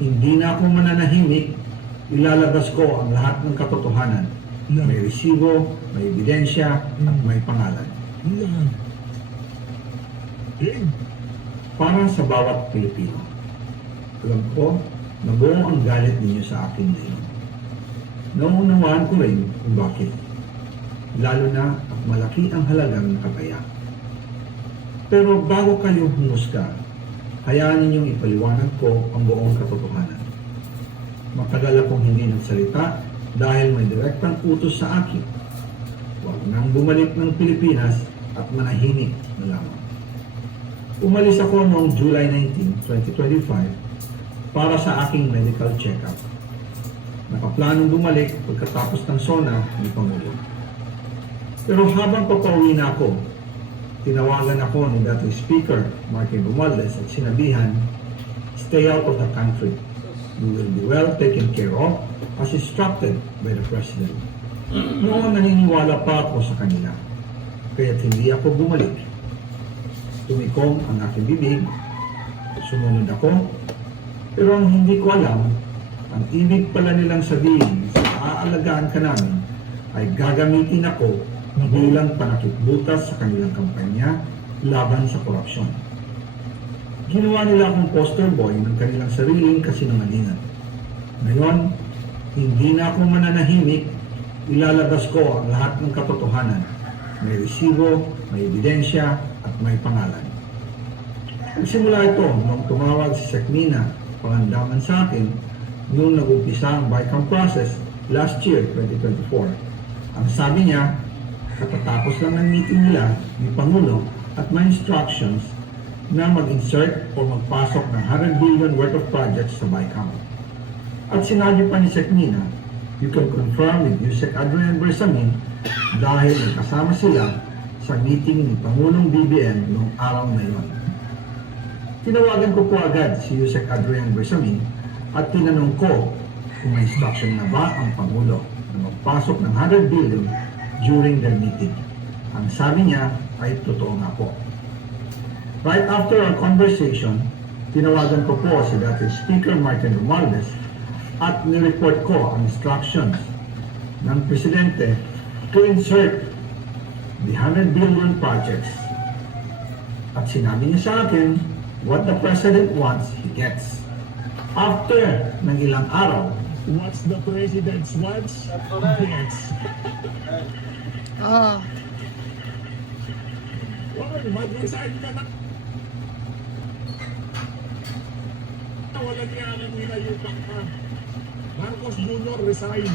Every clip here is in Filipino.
Hindi na ako mananahimik, ilalabas ko ang lahat ng katotohanan. May resibo, may ebidensya, at may pangalan. Para sa bawat Pilipino. Alam ko na buong ang galit ninyo sa akin ngayon. Naunawaan ko rin kung bakit. Lalo na at malaki ang halagang nakataya. Pero bago kayo humusga, hayaan ninyong ipaliwanag ko ang buong katotohanan. Matagal akong hindi nagsalita dahil may direktang utos sa akin. Huwag nang bumalik ng Pilipinas at manahimik na lamang. Umalis ako noong July 19, 2025 para sa aking medical check-up. Nakaplanong bumalik pagkatapos ng SONA ni Pangulo. Pero habang papauwi na ako, tinawagan ako ni dating Speaker Martin Romualdez at sinabihan, "Stay out of the country. You will be well taken care of as instructed by the President." Noon naniniwala pa ako sa kanila, kaya't hindi ako bumalik. Tumikom ang aking bibig, sumunod ako, pero ang hindi ko alam, ang ibig pala nilang sabihin sa aalagaan ka namin ay gagamitin ako bilang panakipbutas sa kanilang kampanya laban sa korupsyon. Ginawa nila akong poster boy ng kanilang sariling kasinungalingan. Ngayon, hindi na ako mananahimik, ilalabas ko ang lahat ng katotohanan. May resibo, may ebidensya, at may pangalan. Nagsimula ito nung tumawag si Sekmina Pangandaman sa akin nung nag-umpisa ang BICAM process last year, 2024. Ang sabi niya, katatapos lang ng meeting nila ni Pangulo at may instructions na mag-insert o magpasok ng 100 billion worth of projects sa BICAM. At sinabi pa ni Sekmina, you can confirm with Yusek Adrian Bersamin dahil kasama sila sa meeting ni Pangulong BBM noong araw na iyon. Tinawagan ko po agad si Yusek Adrian Bersamin at tinanong ko kung may instruction na ba ang Pangulo na magpasok ng 100 billion during their meeting. Ang sabi niya ay totoo nga po. Right after our conversation, tinawagan ko po si dating Speaker Martin Romualdez at nireport ko ang instructions ng Presidente to insert the 100 billion projects. At sinabi niya sa akin, what the President wants, he gets. After ng ilang araw, What's the President's wants, he gets. Oh. Well, mag-resign ka na. Walang yakan nila yung ka. Marcos Jr. resign.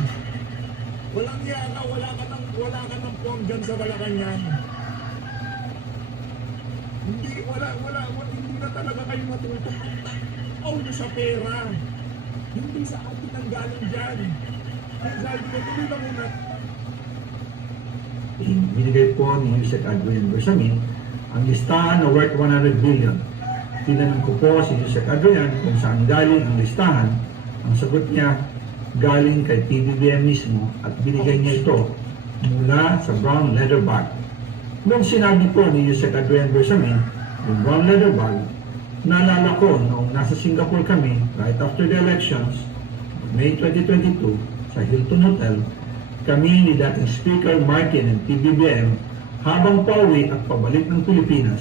Walang yaka, wala ka ng form dyan sa Malacanang. Hindi na talaga kayo matutok. Oh, sa pera. Hindi sa atin ang galing dyan. Kaya sabi ko, tuloy na muna. binigay po ni Yusek Adrian Bersamin ang listahan na worth 100 billion. Tinanong ko po si Yusek Adrian kung saan galing ang listahan. Ang sagot niya, galing kay PBBM mismo at binigay niya ito mula sa brown leather bag. Nung sinabi po ni Yusek Adrian Bersamin, yung brown leather bag, naalala ko noong nasa Singapore kami right after the elections, May 2022, sa Hilton Hotel, kami ni dating Speaker Martin ng PBBM habang pauwi at pabalik ng Pilipinas,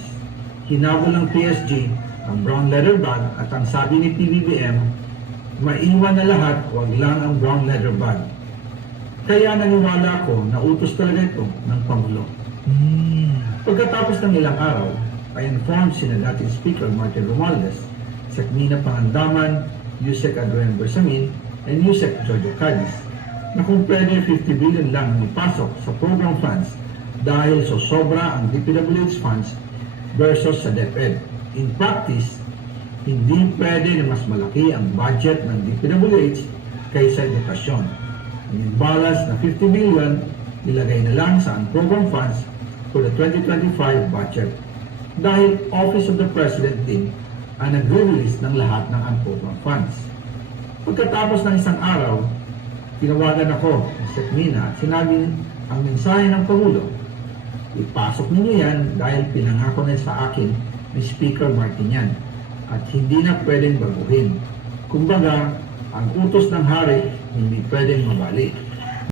hinabol ng PSG ang brown leather bag at ang sabi ni PBBM, maiwan na lahat, wag lang ang brown leather bag. Kaya naniwala ko na utos talaga ito ng Pangulo. Pagkatapos ng ilang araw, ay informed sina dating Speaker Martin Romualdez, Sekmina Pangandaman, Yusek Adrian Bersamin, and Yusek Jojo Cadiz na kung pwede 50 billion lang ipasok sa program funds dahil so sobra ang DPWH funds versus sa DepEd. In practice, hindi pwede na mas malaki ang budget ng DPWH kaysa edukasyon. Ang balance na 50 billion ilagay na lang sa program funds for the 2025 budget dahil Office of the President din ang nag-release ng lahat ng unprogram funds. Pagkatapos ng isang araw, tinawagan ako ng Sekmina at sinabi ang mensahe ng Pangulo, ipasok ninyo yan dahil pinangako na sa akin ni Speaker Martin yan at hindi na pwedeng baguhin. Kumbaga, ang utos ng hari hindi pwedeng mabali.